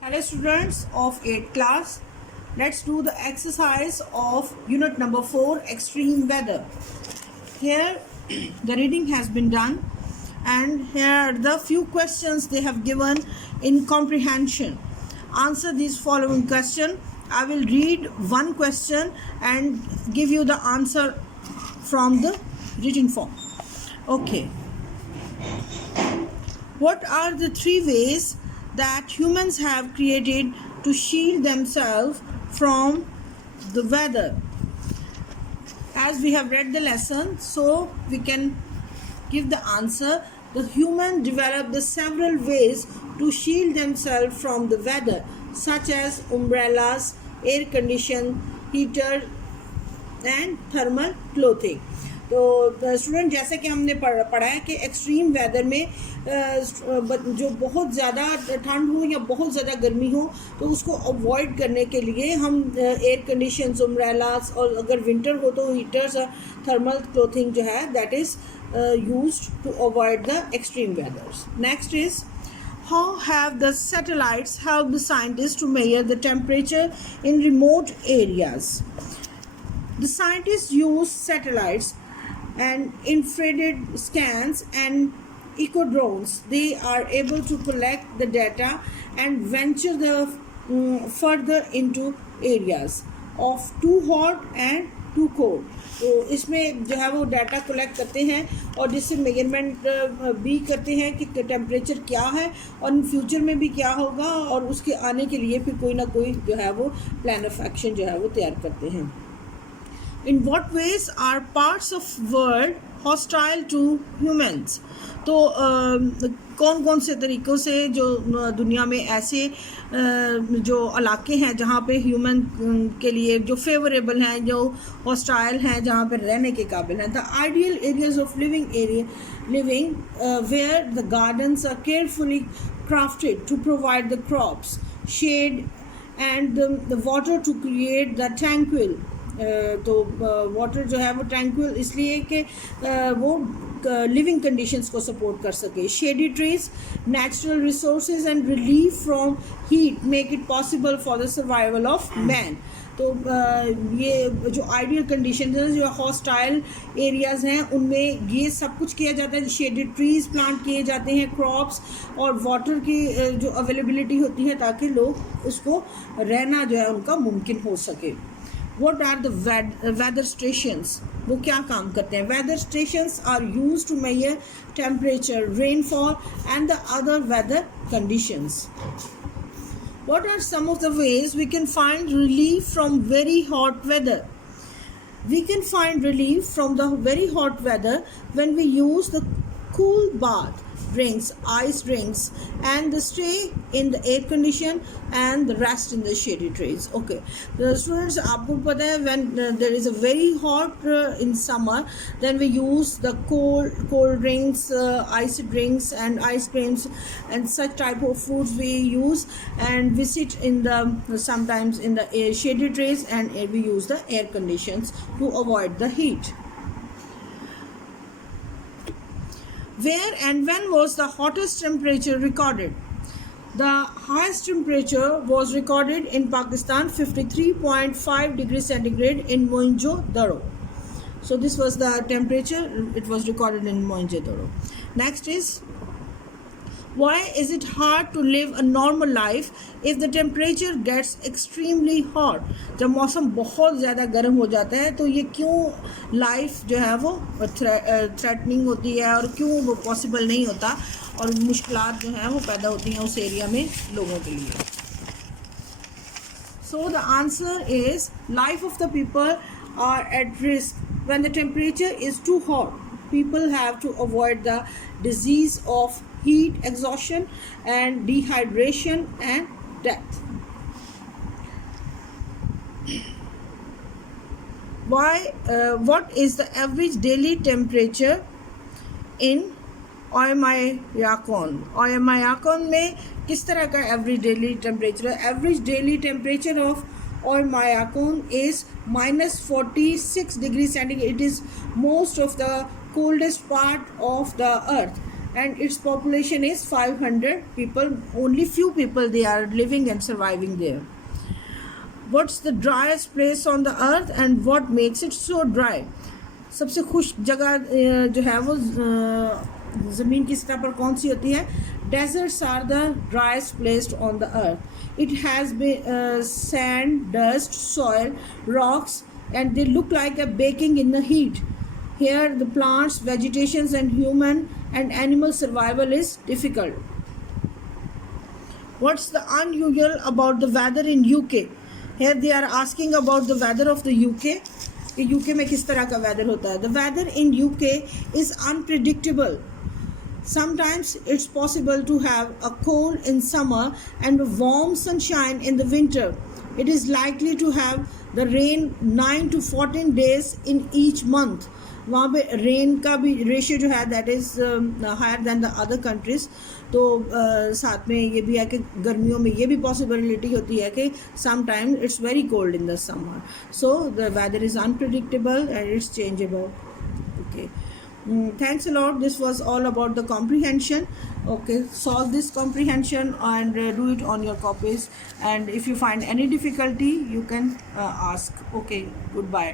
Hello students of 8th class. Let's do the exercise of unit number 4, extreme weather. Here the reading has been done and here are the few questions they have given in comprehension. Answer these following question. I will read one question and give you the answer from the written form. Okay. What are the three ways that humans have created to shield themselves from the weather? As we have read the lesson, so we can give the answer. The human developed the several ways to shield themselves from the weather, such as umbrellas, air condition, heater and thermal clothing. तो student जैसे कि हमने पढ़ा है कि extreme weather में जो बहुत ज़्यादा ठंड हो या बहुत ज़्यादा गर्मी हो तो उसको अवॉइड करने के लिए हम एयर कंडीशंस, अम्ब्रेलास और अगर विंटर हो तो हीटर्स और थर्मल क्लोथिंग जो है that is used to avoid the extreme weathers. Next is how have the satellites helped the scientists to measure the temperature in remote areas? The scientists use satellites and infrared scans and eco drones. They are able to collect the data and venture further into areas of too hot and too cold. तो इसमें जो है वो data collect करते हैं और जिससे measurement भी करते हैं कि टेम्परेचर क्या है और इन फ्यूचर में भी क्या होगा और उसके आने के लिए फिर कोई ना कोई जो है वो प्लान ऑफ एक्शन जो है वो तैयार करते हैं. In what ways are parts of world hostile to humans? तो कौन कौन से तरीक़ों से जो दुनिया में ऐसे जो इलाके हैं जहाँ पे ह्यूमन के लिए जो फेवरेबल हैं, जो हॉस्टाइल हैं, जहाँ पे रहने के काबिल हैं. The ideal areas of living where the gardens are carefully crafted to provide the crops, shade and the water to create the tranquil. तो वाटर जो है वो ट्रैंक्विल इसलिए कि वो लिविंग कंडीशंस को सपोर्ट कर सके. Shady trees, natural resources and relief from heat make it possible for the survival of man. तो ये जो आइडियल कंडीशन है, जो हॉस्टाइल एरियाज़ हैं उनमें ये सब कुछ किया जाता है. शेडेड ट्रीज़ प्लांट किए जाते हैं, क्रॉप्स और वाटर की जो अवेलेबिलिटी होती है ताकि लोग उसको रहना जो है उनका मुमकिन हो सके. What are the weather stations? वो क्या काम करते हैं? Weather stations are used to measure temperature, rainfall and the other weather conditions. What are some of the ways we can find relief from very hot weather? We can find relief from the very hot weather when we use the cool bath drinks, ice drinks and the stay in the air condition and the rest in the shady trees. Okay, the students, आपको पता है when there is a very hot in summer, then we use the cold drinks, ice drinks and ice creams and such type of foods we use, and we sit in the sometimes in the shady trees and we use the air conditions to avoid the heat. Where and when was the hottest temperature recorded? The highest temperature was recorded in Pakistan, 53.5 degrees centigrade in Mohenjo-daro. So this was the temperature, it was recorded in Mohenjo-daro. Next is, why is it hard to live a normal life if the temperature gets extremely hot? जब मौसम बहुत ज़्यादा गर्म हो जाता है तो ये क्यों लाइफ जो है वो थ्रेटनिंग होती है और क्यों वो पॉसिबल नहीं होता और मुश्किलात जो हैं वो पैदा होती हैं उस एरिया में लोगों के लिए. So the answer is life of the people are at risk when the temperature is too hot. People have to avoid the disease of heat exhaustion and dehydration and death. What is the average daily temperature in Oymyakon? Oymyakon में किस तरह का average daily temperature है? Average daily temperature of Oymyakon is -46 degrees centigrade. It is most of the coldest part of the earth. and its population is 500 people. Only few people they are living and surviving there. What's the driest place on the earth and what makes it so dry? सबसे खुश जगह जो है वो ज़मीन की सतह पर कौन सी होती है? Deserts are the driest place on the earth. It has been sand, dust, soil, rocks, and they look like a baking in the heat. Here the plants, vegetations and human and animal survival is difficult. What's the unusual about the weather in UK? Here they are asking about the weather of the UK. UK में किस तरह का weather होता है? The weather in UK is unpredictable. Sometimes it's possible to have a cold in summer and warm sunshine in the winter. It is likely to have the rain 9 to 14 days in each month. वहाँ पे rain का भी ratio जो है that is higher than the other countries. तो साथ में ये भी है कि गर्मियों में ये भी पॉसिबिलिटी होती है कि some time it's very cold in the summer. So the weather is unpredictable and it's changeable. Okay, thanks a lot. This was all about the comprehension. Okay, solve this comprehension and do it on your copies, and if you find any difficulty you can ask. Okay, goodbye.